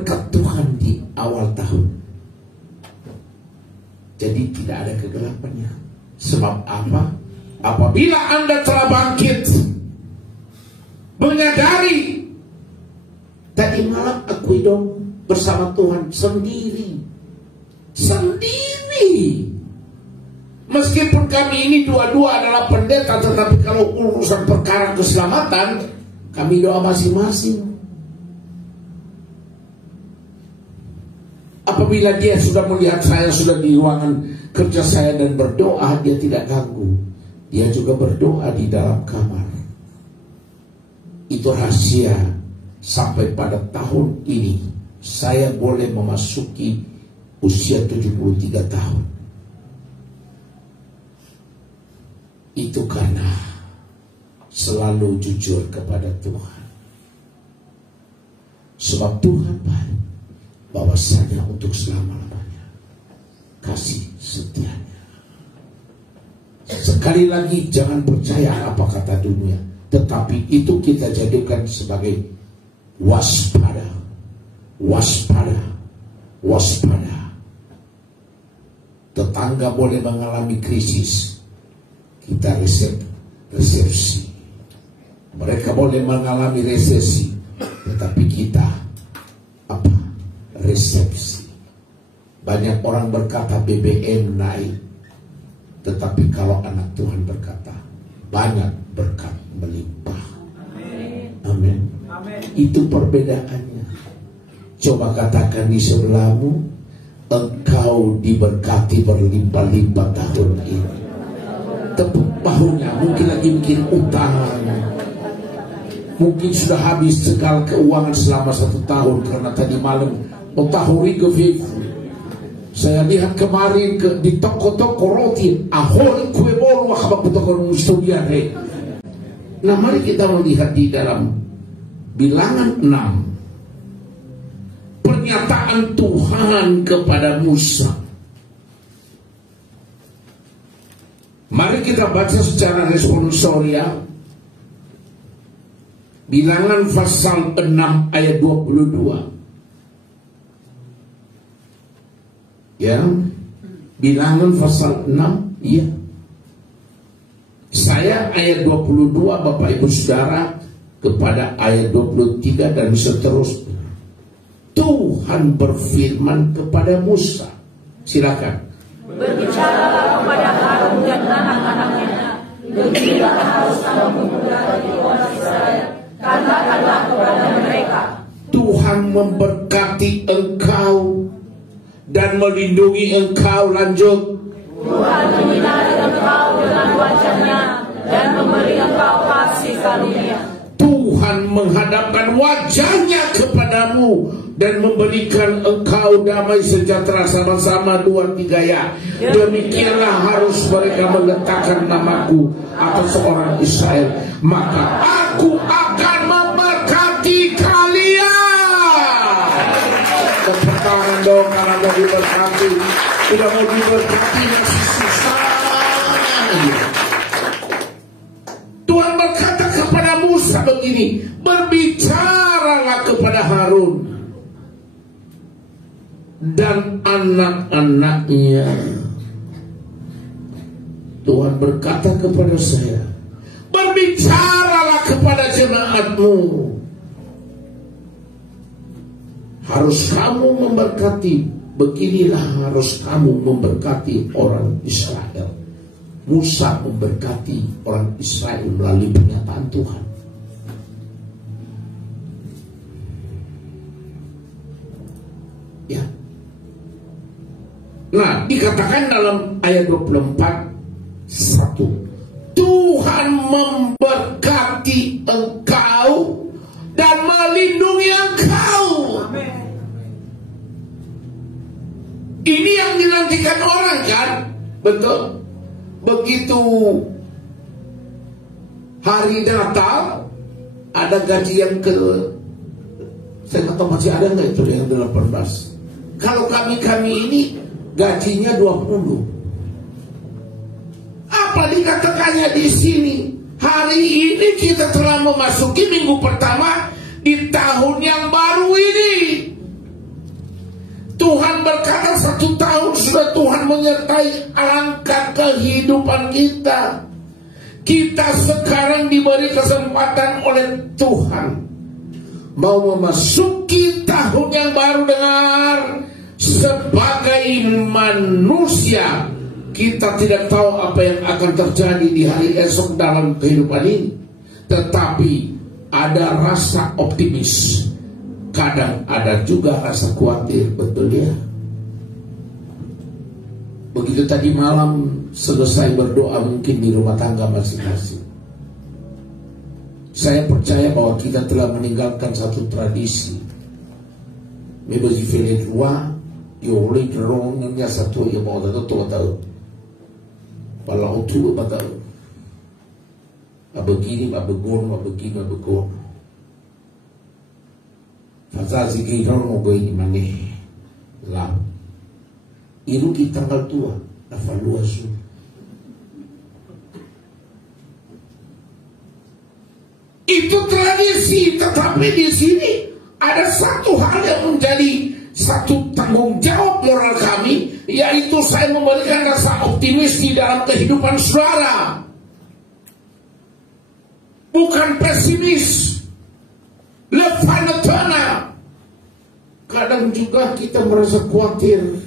berkat Tuhan di awal tahun. Jadi tidak ada kegelapannya. Sebab apa? Apabila Anda telah bangkit, menyadari tadi malam akui dong bersama Tuhan sendiri. Meskipun kami ini dua-dua adalah pendeta, tetapi kalau urusan perkara keselamatan, kami doa masing-masing. Apabila dia sudah melihat saya sudah di ruangan kerja saya dan berdoa, dia tidak ganggu. Dia juga berdoa di dalam kamar. Itu rahasia sampai pada tahun ini saya boleh memasuki usia 73 tahun. Itu karena selalu jujur kepada Tuhan. Sebab Tuhan baik, bahwasanya untuk selama-lamanya kasih setianya. Sekali lagi, jangan percaya apa kata dunia, tetapi itu kita jadikan sebagai waspada. Tetangga boleh mengalami krisis, kita resepsi. Mereka boleh mengalami resesi, tetapi kita apa? Resepsi. Banyak orang berkata BBM naik, tetapi kalau anak Tuhan berkata banyak berkat melimpah. Amin. Itu perbedaannya. Coba katakan di sebelahmu, engkau diberkati berlimpah-limpah tahun ini. Tepuk bahunya. Mungkin lagi bikin utang, mungkin sudah habis segala keuangan selama 1 tahun karena tadi malam otahuri ke Vivu. Saya lihat kemarin di toko-toko roti ahori kue bolu wakabak toko studian. Nah, mari kita melihat di dalam Bilangan 6 pernyataan Tuhan kepada Musa. Mari kita baca secara responsorial. Bilangan pasal 6 ayat 22. Ya, Bilangan pasal 6, ya. Saya ayat 22, Bapak Ibu Saudara, kepada ayat 23 dan seterusnya. Tuhan berfirman kepada Musa. Silakan. Berbicaralah kepada Harun dan anak-anaknya. Beginilah harus kamu memberkati orang Israel. Katakanlah kepada mereka, Tuhan memberkati engkau dan melindungi engkau. Lanjut. Tuhan menyinari engkau dengan wajahnya dan memberi engkau kasih karunia. Tuhan menghadapkan wajahnya kepadamu dan memberikan engkau damai sejahtera. Sama-sama 2-3 ya. Demikianlah harus mereka meletakkan namaku atas orang Israel, maka aku akan memberkati kalian. Tepuk tangan dong karena mau diberkati. Udah mau diberkati masih susah. Tuhan berkata kepada Musa begini, berbicaralah kepada Harun dan anak-anaknya. Tuhan berkata kepada saya, berbicaralah kepada jemaatmu. Harus kamu memberkati, beginilah harus kamu memberkati orang Israel. Musa memberkati orang Israel melalui pernyataan Tuhan. Ya. Nah, dikatakan dalam ayat 24:1, Tuhan memberkati engkau dan melindungi engkau. Amin. Ini yang dinantikan orang, kan? Betul. Begitu hari Natal, ada gaji yang saya nggak tahu masih ada nggak itu yang 18. Kalau kami ini gajinya 20. Apa dikatakannya di sini? Hari ini kita telah memasuki minggu pertama di tahun yang baru ini. berkata 1 tahun sudah Tuhan menyertai angka kehidupan kita. Kita sekarang diberi kesempatan oleh Tuhan mau memasuki tahun yang baru. Dengar, sebagai manusia kita tidak tahu apa yang akan terjadi di hari esok dalam kehidupan ini, tetapi ada rasa optimis. Kadang ada juga rasa khawatir, betul ya? Begitu tadi malam selesai berdoa mungkin di rumah tangga masing-masing, saya percaya bahwa kita telah meninggalkan satu tradisi. Mais j'ai fait les droits, et on les rong yang satu yang mau tahu. Walau tu betul. Abegini, abegon. Fazazi gihor mo goy ni mani lam. Iru kita tanggal tua, evaluasi. Itu tradisi, tetapi di sini ada satu hal yang menjadi satu tanggung jawab moral kami, yaitu saya memberikan rasa optimis di dalam kehidupan saudara, bukan pesimis. Lefanatana. Kadang juga kita merasa khawatir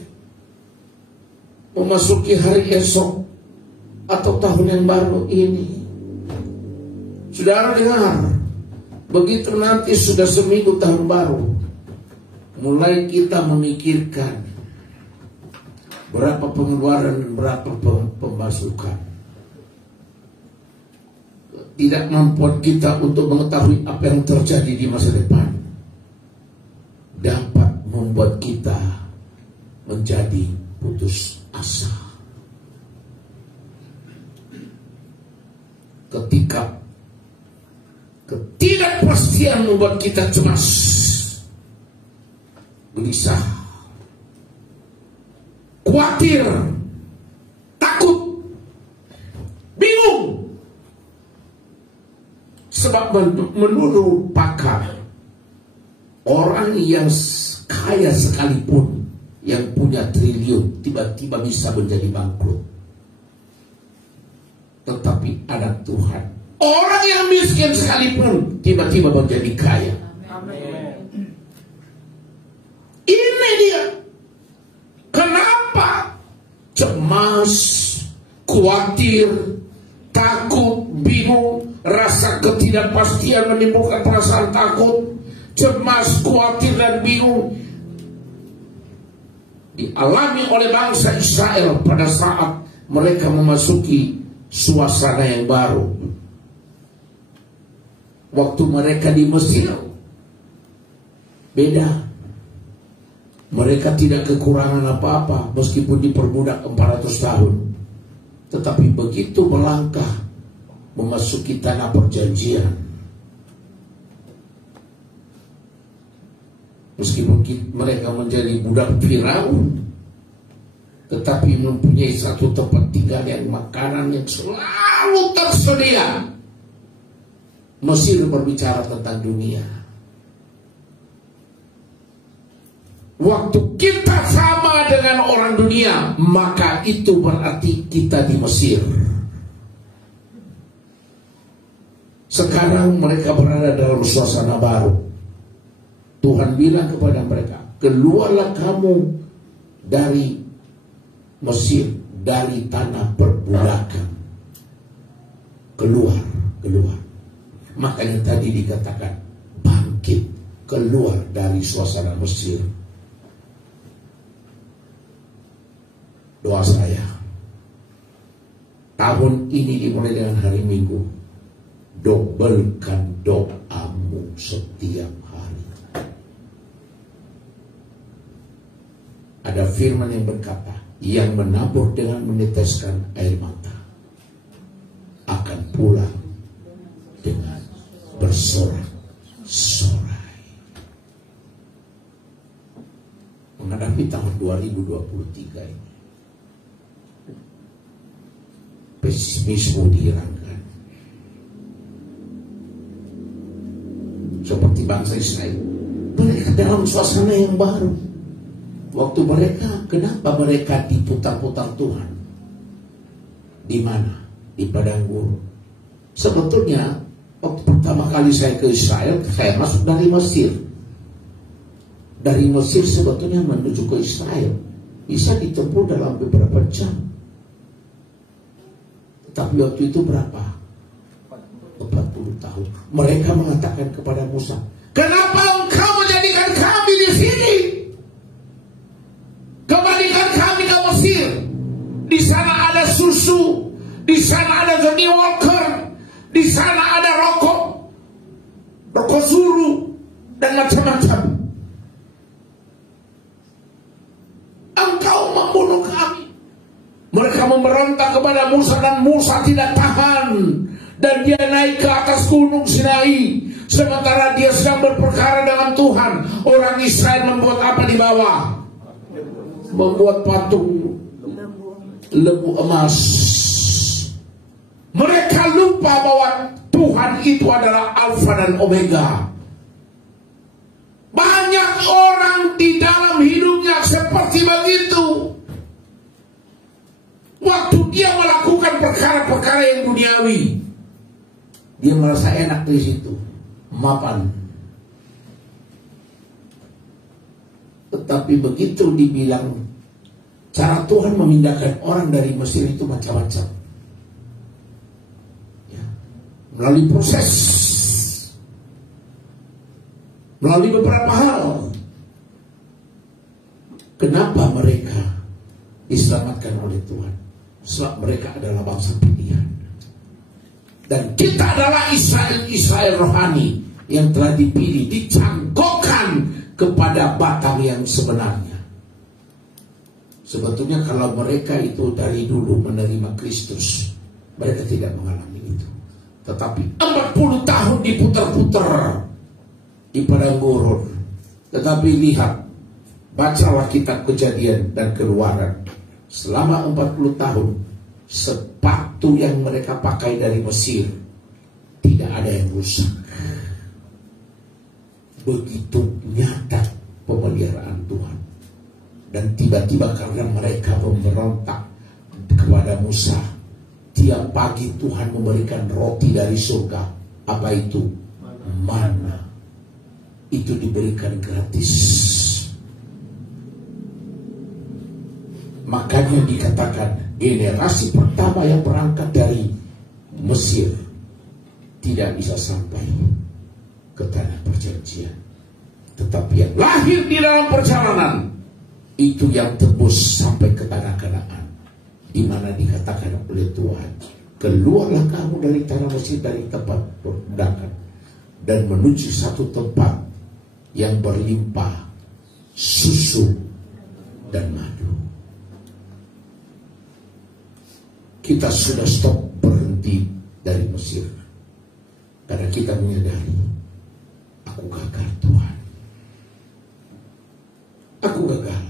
memasuki hari esok atau tahun yang baru ini. Saudara dengar, begitu nanti sudah seminggu tahun baru, mulai kita memikirkan berapa pengeluaran dan berapa pemasukan. Tidak membuat kita untuk mengetahui apa yang terjadi di masa depan. Dapat membuat kita menjadi putus asa. Ketika ketidakpastian membuat kita cemas, gelisah, khawatir, takut, bingung. Sebab menurut pakar, orang yang kaya sekalipun, yang punya triliun, tiba-tiba bisa menjadi bangkrut. Tetapi ada Tuhan. Orang yang miskin sekalipun tiba-tiba menjadi kaya. Amin. Ini dia. Kenapa cemas, khawatir, takut, bingung, rasa ketidakpastian menimbulkan perasaan takut, cemas, khawatir, dan bingung dialami oleh bangsa Israel pada saat mereka memasuki suasana yang baru. Waktu mereka di Mesir beda. Mereka tidak kekurangan apa-apa meskipun diperbudak 400 tahun. Tetapi begitu melangkah memasuki tanah perjanjian, meskipun mereka menjadi budak Firaun, tetapi mempunyai satu tempat tinggal yang makanan yang selalu tersedia. Mesir berbicara tentang dunia. Waktu kita sama dengan orang dunia, maka itu berarti kita di Mesir. Sekarang mereka berada dalam suasana baru. Tuhan bilang kepada mereka, keluarlah kamu dari Mesir, dari tanah perbudakan. Keluar. Makanya tadi dikatakan, bangkit, keluar dari suasana Mesir. Doa saya, tahun ini dimulai dengan hari Minggu. Dobelkan doamu setiap hari. Ada firman yang berkata, yang menabur dengan meneteskan air mata akan pulang dengan bersorak-sorai. Menghadapi tahun 2023 ini, pesimisme dihilangkan. Seperti bangsa Israel, mereka dalam suasana yang baru. Waktu mereka, kenapa mereka diputar-putar Tuhan? Di mana? Di padang gurun. Sebetulnya waktu pertama kali saya ke Israel, saya masuk dari Mesir. Dari Mesir sebetulnya menuju ke Israel bisa ditempuh dalam beberapa jam. Tapi waktu itu berapa? 40 tahun. Mereka mengatakan kepada Musa, kenapa engkau menjadikan kami di sini? Kembalikan kami ke Mesir. Di sana ada susu, di sana ada Johnny Walker, di sana ada rokok suru, dan macam-macam. Engkau membunuh kami. Mereka memberontak kepada Musa dan Musa tidak tahan. Dan dia naik ke atas gunung Sinai. Sementara dia sedang berperkara dengan Tuhan. Orang Israel membuat apa di bawah? Membuat patung lembu emas. Mereka lupa bahwa Tuhan itu adalah Alfa dan Omega. Banyak orang di dalam hidupnya seperti begitu. Waktu dia melakukan perkara-perkara yang duniawi, dia merasa enak di situ, mapan. Tetapi begitu dibilang cara Tuhan memindahkan orang dari Mesir itu macam-macam, ya, melalui proses, melalui beberapa hal. Kenapa mereka diselamatkan oleh Tuhan? Sebab mereka adalah bangsa pilihan. Dan kita adalah Israel rohani yang telah dipilih, dicangkokkan kepada batang yang sebenarnya. Sebetulnya kalau mereka itu dari dulu menerima Kristus, mereka tidak mengalami itu. Tetapi 40 tahun diputar-putar di padang gurun. Tetapi lihat, bacalah kitab Kejadian dan Keluaran. Selama 40 tahun, sepatu yang mereka pakai dari Mesir tidak ada yang rusak. Begitu nyata pemeliharaan Tuhan. Dan tiba-tiba karena mereka memberontak kepada Musa, tiap pagi Tuhan memberikan roti dari surga. Apa itu? Mana. Itu diberikan gratis. Makanya dikatakan generasi pertama yang berangkat dari Mesir tidak bisa sampai ke tanah perjanjian. Tetapi yang lahir di dalam perjalanan itu yang tebus sampai ke tanah Kanaan, di mana dikatakan oleh Tuhan, keluarlah kamu dari tanah Mesir, dari tempat perbudakan, dan menuju satu tempat yang berlimpah susu dan madu. Kita sudah stop berhenti dari Mesir karena kita menyadari, aku gagal Tuhan, aku gagal,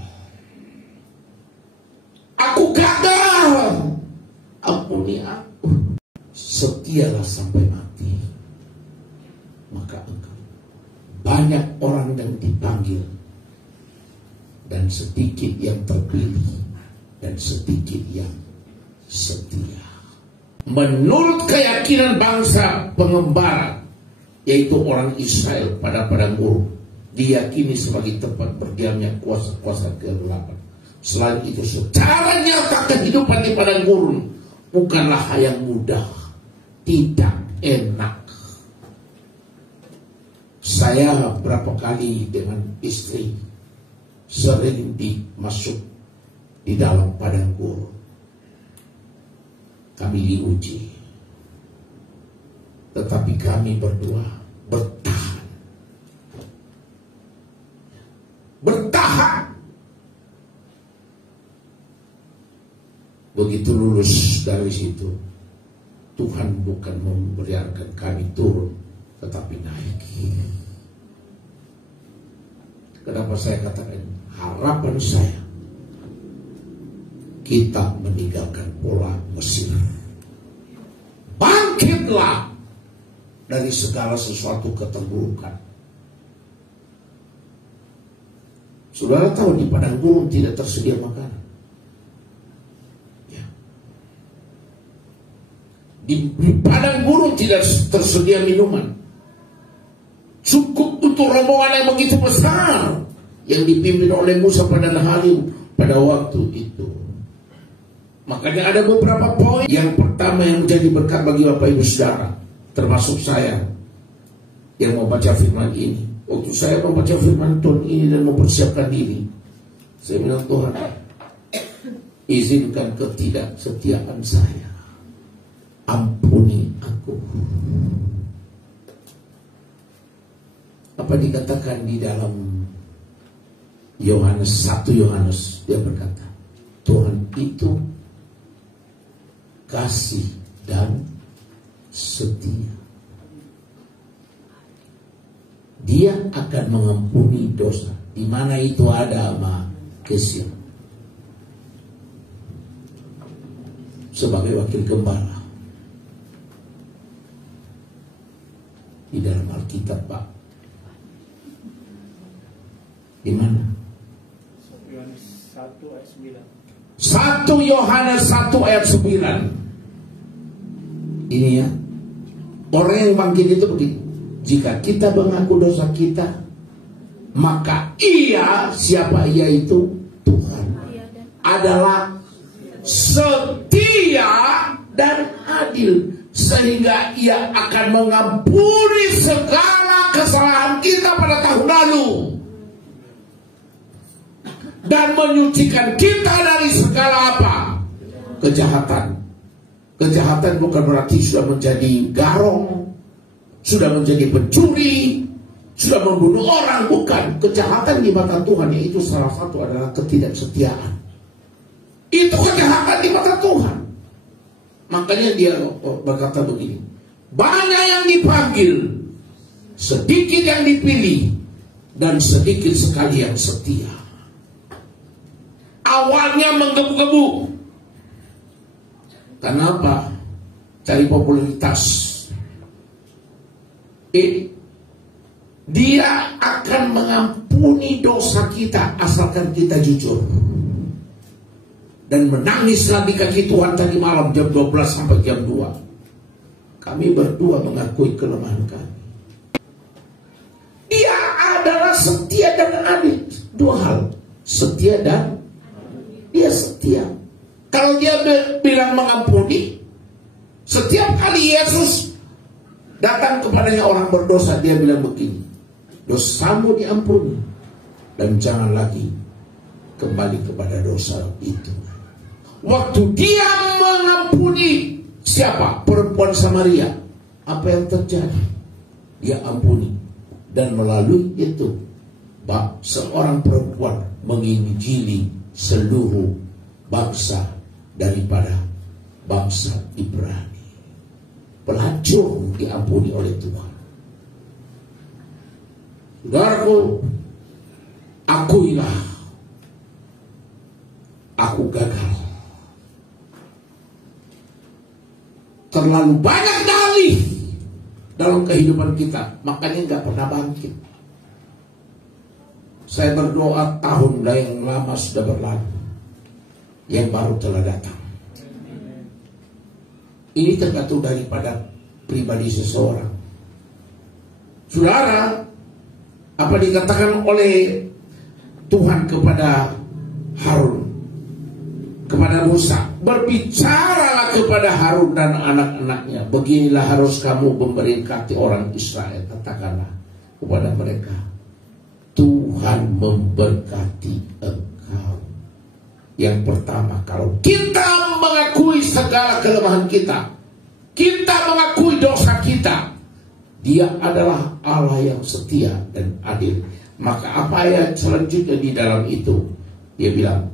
ampuni aku. Setialah sampai mati, maka engkau. Banyak orang yang dipanggil dan sedikit yang terpilih dan sedikit yang setia. Menurut keyakinan bangsa pengembara, yaitu orang Israel pada padang gurun, diyakini sebagai tempat berdiamnya kuasa-kuasa kegelapan. Selain itu, secara nyata kehidupan di padang gurun bukanlah hal yang mudah, tidak enak. Saya berapa kali dengan istri sering masuk di dalam padang gurun. Kami diuji, tetapi kami berdua bertahan. Begitu lulus dari situ, Tuhan bukan membiarkan kami turun, tetapi naik. Kenapa saya katakan harapan saya, kita meninggalkan pola Mesir. Bangkitlah dari segala sesuatu keterburukan. Saudara tahu di padang gurun tidak tersedia makanan. Ya. Di padang gurun tidak tersedia minuman. Cukup untuk rombongan yang begitu besar yang dipimpin oleh Musa pada hari pada waktu itu. Makanya ada beberapa poin. Yang pertama yang menjadi berkat bagi Bapak Ibu Saudara, termasuk saya yang mau baca firman ini. Waktu saya membaca firman Tuhan ini dan mempersiapkan diri, saya bilang, Tuhan, izinkan ketidaksetiaan saya, ampuni aku. Apa dikatakan di dalam Yohanes 1 Yohanes, dia berkata, Tuhan itu kasih dan setia. Dia akan mengampuni dosa. Di mana itu ada Kesir sebagai wakil gembala di dalam Alkitab, Pak. Di mana? 1 Yohanes 1 ayat 9. Ini ya. Orang yang bangkit itu begini. Jika kita mengaku dosa kita, maka ia, siapa ia itu? Tuhan adalah setia dan adil, sehingga ia akan mengampuni segala kesalahan kita pada tahun lalu dan menyucikan kita dari segala apa? Kejahatan. Kejahatan bukan berarti sudah menjadi garong, sudah menjadi pencuri, sudah membunuh orang. Bukan. Kejahatan di mata Tuhan, yaitu salah satu adalah ketidaksetiaan. Itu kejahatan di mata Tuhan. Makanya dia berkata begini, banyak yang dipanggil, sedikit yang dipilih, dan sedikit sekali yang setia. Awalnya menggebu-gebu. Kenapa? Cari popularitas. Dia akan mengampuni dosa kita asalkan kita jujur dan menangislah di kaki Tuhan tadi malam jam 12 sampai jam 2. Kami berdua mengakui kelemahan kami. Dia adalah setia dan adil. Dua hal, setia dan dia setia. Kalau dia bilang mengampuni, setiap kali Yesus datang kepadanya orang berdosa, dia bilang begini, dosamu diampuni dan jangan lagi kembali kepada dosa itu. Waktu dia mengampuni siapa? Perempuan Samaria, apa yang terjadi? Dia ampuni, dan melalui itu seorang perempuan menginjili seluruh bangsa daripada bangsa Ibrani. Pelacur diampuni oleh Tuhan. Saudaraku, akuilah aku gagal. Terlalu banyak dalih dalam kehidupan kita, makanya nggak pernah bangkit. Saya berdoa tahun yang lama sudah berlalu, yang baru telah datang. Ini tergantung daripada pribadi seseorang. Saudara, apa dikatakan oleh Tuhan kepada Harun, kepada Musa? Berbicaralah kepada Harun dan anak-anaknya, beginilah harus kamu memberkati orang Israel. Katakanlah kepada mereka, Tuhan memberkati engkau. Yang pertama, kalau kita mengakui segala kelemahan kita, kita mengakui dosa kita, Dia adalah Allah yang setia dan adil. Maka apa ayat selanjutnya di dalam itu? Dia bilang,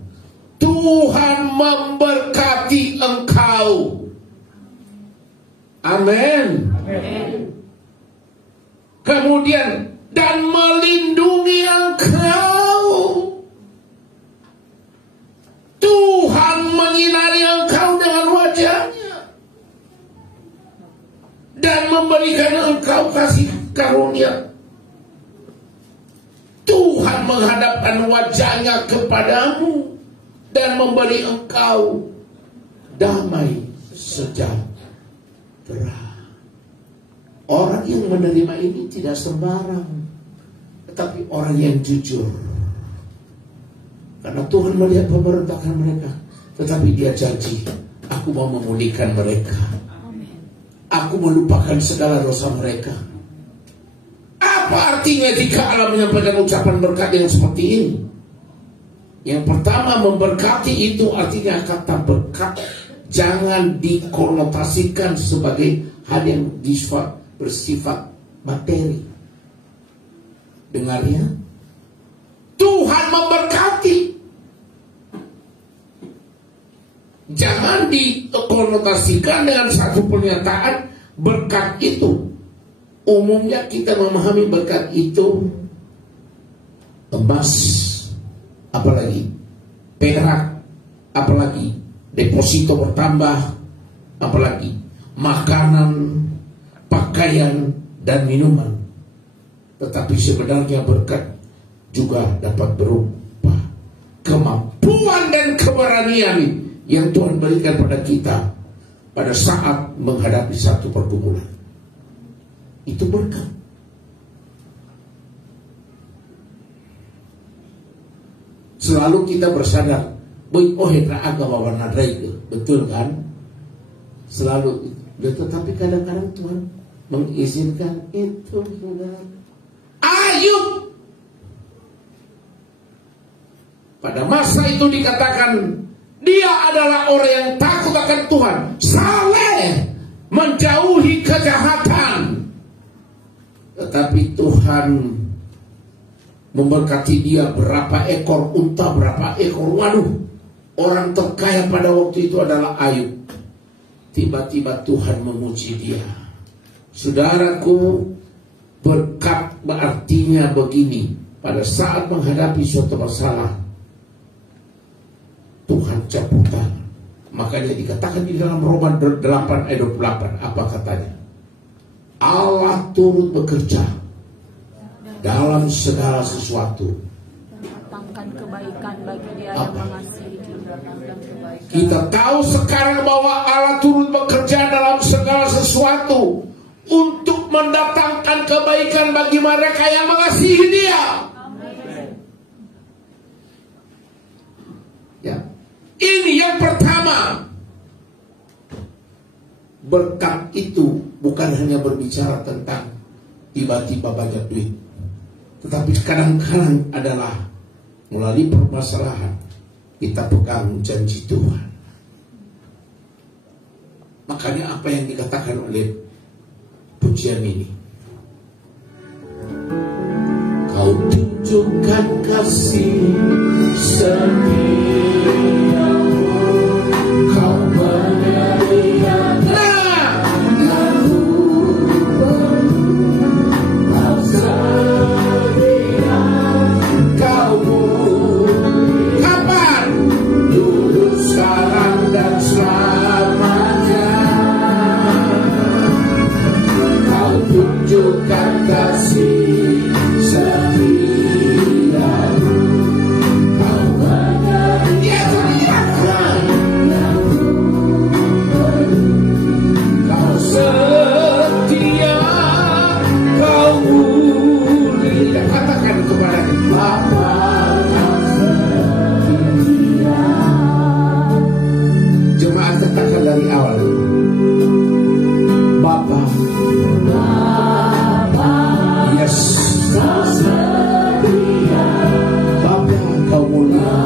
Tuhan memberkati engkau. Amin. Kemudian, dan melindungi engkau. Tuhan menyinari engkau dengan wajahnya dan memberikan engkau kasih karunia. Tuhan menghadapkan wajahnya kepadamu dan memberi engkau damai sejahtera. Orang yang menerima ini tidak sembarang, tetapi orang yang jujur. Karena Tuhan melihat pemberontakan mereka, tetapi Dia janji, aku mau memulihkan mereka. Aku melupakan segala dosa mereka. Apa artinya jika Allah menyampaikan ucapan berkat yang seperti ini? Yang pertama, memberkati itu artinya kata berkat jangan dikonotasikan sebagai hal yang bersifat materi. Dengar ya, Tuhan memberkati. Jangan dikonotasikan dengan satu pernyataan berkat itu. Umumnya kita memahami berkat itu emas, apalagi perak, apalagi deposito bertambah, apalagi makanan, pakaian, dan minuman. Tetapi sebenarnya berkat juga dapat berupa kemampuan dan keberanian yang Tuhan berikan pada kita pada saat menghadapi satu pergumulan. Itu berkat. Selalu kita bersadar, betul kan? Selalu. Tetapi kadang-kadang Tuhan mengizinkan itu. Ayub pada masa itu dikatakan dia adalah orang yang takut akan Tuhan, saleh, menjauhi kejahatan. Tetapi Tuhan memberkati dia berapa ekor unta, berapa ekor waduh. Orang terkaya pada waktu itu adalah Ayub. Tiba-tiba Tuhan memuji dia. Saudaraku, berkat artinya begini. Pada saat menghadapi suatu masalah, Tuhan caputan. Makanya dikatakan di dalam Roma 8 ayat 28. Apa katanya? Allah turut bekerja dalam segala sesuatu. Mendatangkan kebaikan bagi dia yang mengasihi. Kita tahu sekarang bahwa Allah turut bekerja dalam segala sesuatu untuk mendatangkan kebaikan bagi mereka yang mengasihi Dia. Ya. Ini yang pertama. Berkat itu bukan hanya berbicara tentang tiba-tiba banyak duit, tetapi kadang-kadang adalah melalui permasalahan kita pegang janji Tuhan. Makanya apa yang dikatakan oleh pujian ini, Kau tunjukkan kasih setiamu, Kau meneriakan lalu Kau setia, Kau kapan? Dulu, sekarang, dan selamanya. Kau tunjukkan kasih setiamu, Kau meneriakan Kau setia, Kau mulia. Katakan kepada Bapa, jemaat katakan dari awal, Bapa, yes, Bapa, Kau mulia.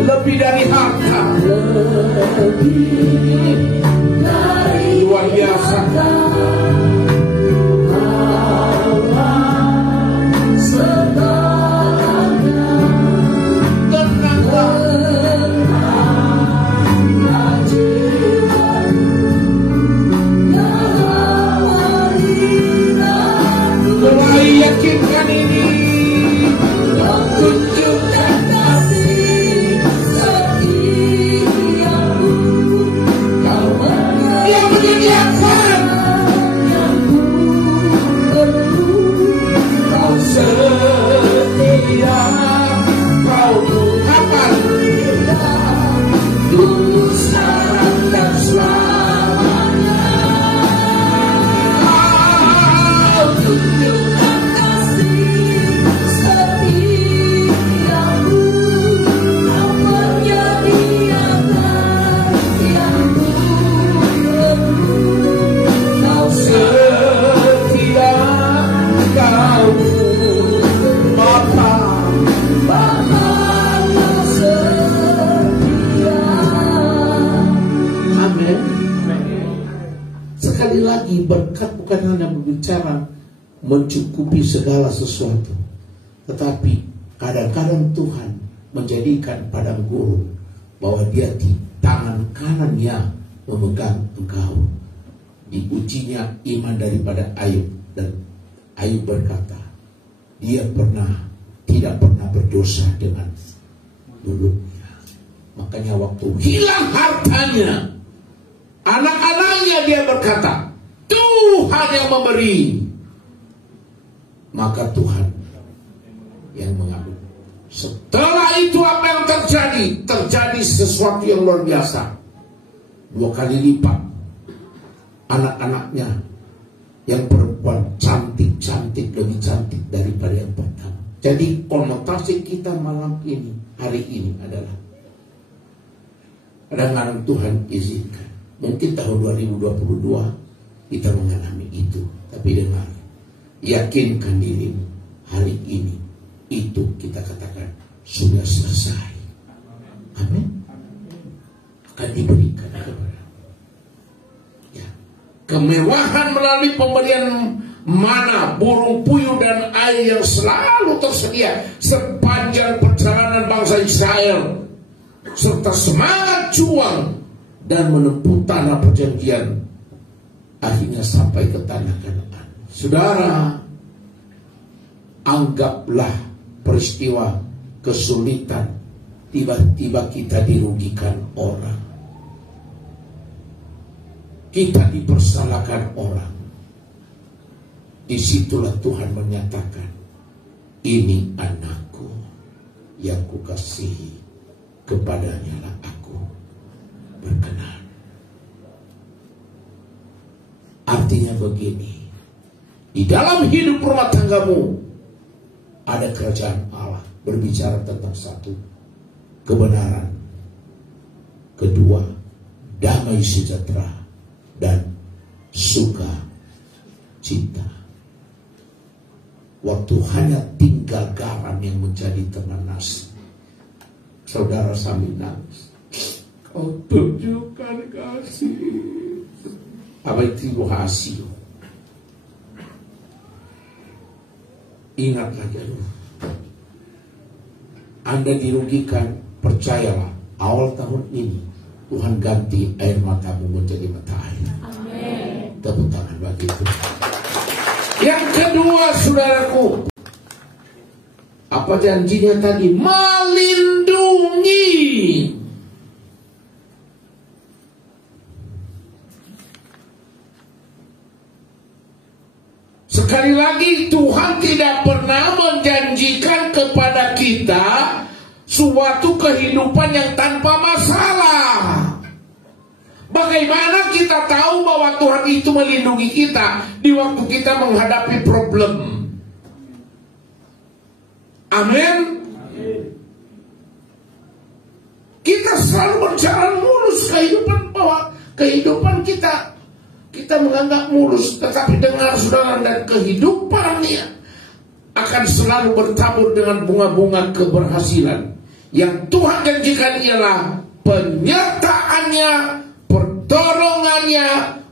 Lebih dari harta, luar biasa. Layan bukan hanya berbicara mencukupi segala sesuatu, tetapi kadang-kadang Tuhan menjadikan padang gurun bahwa Dia di tangan kanannya memegang engkau. Diujinya iman daripada Ayub, dan Ayub berkata, dia tidak pernah berdosa dengan mulutnya. Makanya waktu hilang hartanya, anak-anaknya, dia berkata, Tuhan yang memberi, maka Tuhan yang mengambil. Setelah itu apa yang terjadi? Terjadi sesuatu yang luar biasa. 2 kali lipat anak-anaknya yang perempuan cantik-cantik, lebih cantik daripada yang pertama. Jadi konotasi kita malam ini, hari ini adalah kadang-kadang Tuhan izinkan. Mungkin tahun 2022 kita mengalami itu. Tapi dengar, yakinkan dirimu, hari ini itu kita katakan sudah selesai. Amin. Akan diberikan kepada ya, kemewahan melalui pemberian mana, burung puyuh dan air yang selalu tersedia sepanjang perjalanan bangsa Israel, serta semangat juang dan menempuh tanah perjanjian, akhirnya sampai ke tanah Kanaan. Saudara, anggaplah peristiwa kesulitan, tiba-tiba kita dirugikan orang, kita dipersalahkan orang. Disitulah Tuhan menyatakan, ini anakku yang kukasihi, kepadanya lah aku berkenan. Artinya begini, di dalam hidup rumah tanggamu ada kerajaan Allah berbicara tentang satu, kebenaran, kedua, damai sejahtera, dan sukacita. Waktu hanya tinggal garam yang menjadi teman nasi, saudara sambil nangis, kau tunjukkan kasih. Apa itu hasil? Ingat lagi, Anda dirugikan, percayalah, awal tahun ini Tuhan ganti air matamu menjadi mata air. Amin. Tepuk tangan bagi itu. Yang kedua, saudaraku, apa janjinya tadi? Melindungi. Sekali lagi, Tuhan tidak pernah menjanjikan kepada kita suatu kehidupan yang tanpa masalah. Bagaimana kita tahu bahwa Tuhan itu melindungi kita di waktu kita menghadapi problem? Amin. Kita selalu berjalan mulus kehidupan, bahwa kehidupan kita menganggap mulus, tetapi dengar saudara, dan kehidupannya akan selalu bertabur dengan bunga-bunga keberhasilan. Yang Tuhan janjikan ialah penyertaannya, pertolongannya,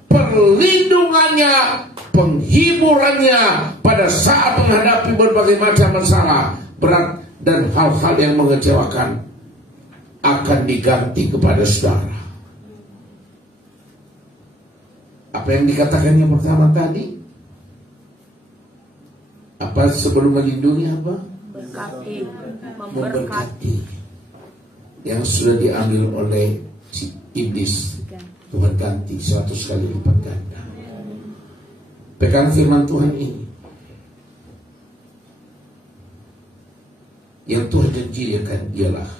perlindungannya, penghiburannya pada saat menghadapi berbagai macam masalah berat dan hal-hal yang mengecewakan, akan diganti kepada saudara. Apa yang dikatakan yang pertama tadi? Apa sebelum melindungi apa? Berkati, memberkati. Yang sudah diambil oleh si iblis, Tuhan ganti 100 kali lipat ganda. Pegang firman Tuhan ini, yang Tuhan janjikan ialah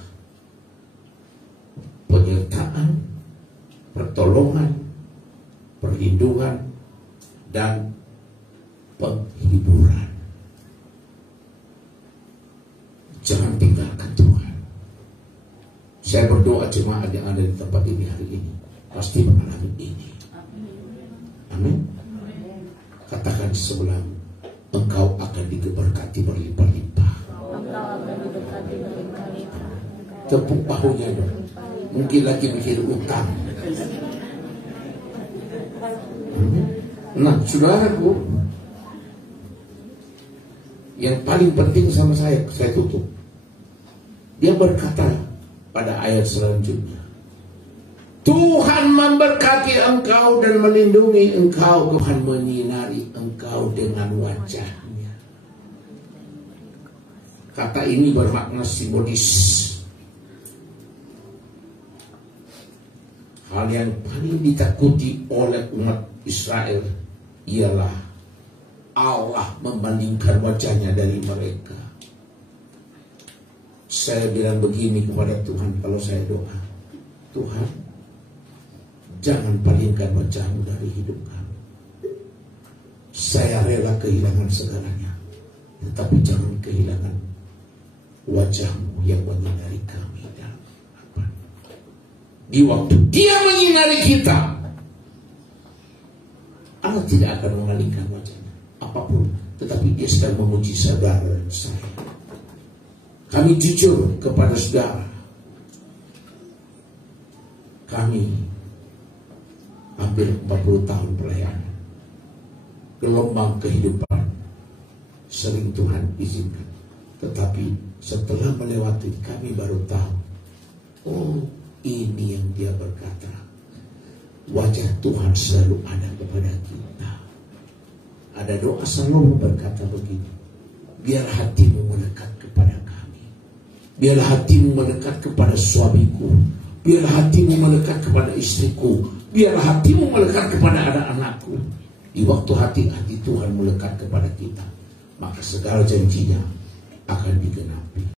penyertaan, pertolongan, perlindungan, dan penghiburan. Jangan tinggalkan Tuhan. Saya berdoa jemaat yang ada di tempat ini hari ini pasti mengalami ini. Amin. Katakan sebelah, engkau akan diberkati berlimpah-limpah. Tepuk bahunya dong. Mungkin lagi mikir utang. Nah, saudaraku, yang paling penting sama saya tutup. Dia berkata pada ayat selanjutnya, Tuhan memberkati engkau dan melindungi engkau. Tuhan menyinari engkau dengan wajahnya. Kata ini bermakna simbolis. Hal yang paling ditakuti oleh umat Israel ialah Allah memalingkan wajahnya dari mereka. Saya bilang begini kepada Tuhan kalau saya doa, Tuhan, jangan palingkan wajahmu dari hidup kami. Saya rela kehilangan segalanya, tetapi jangan kehilangan wajahmu yang menyinari kami. Di waktu Dia menyinari kita, Allah tidak akan mengalihkan wajahnya apapun, tetapi Dia sedang memuji saudara dan saya. Kami jujur kepada saudara. Kami hampir 40 tahun pelayanan. Gelombang kehidupan sering Tuhan izinkan. Tetapi setelah melewati, kami baru tahu, oh, ini yang Dia berkata, wajah Tuhan selalu ada kepada kita. Ada doa Salomo berkata begini, biar hatimu melekat kepada kami, biarlah hatimu melekat kepada suamiku, biarlah hatimu melekat kepada istriku, biarlah hatimu melekat kepada anak-anakku. Di waktu hati Tuhan melekat kepada kita, maka segala janjinya akan digenapi.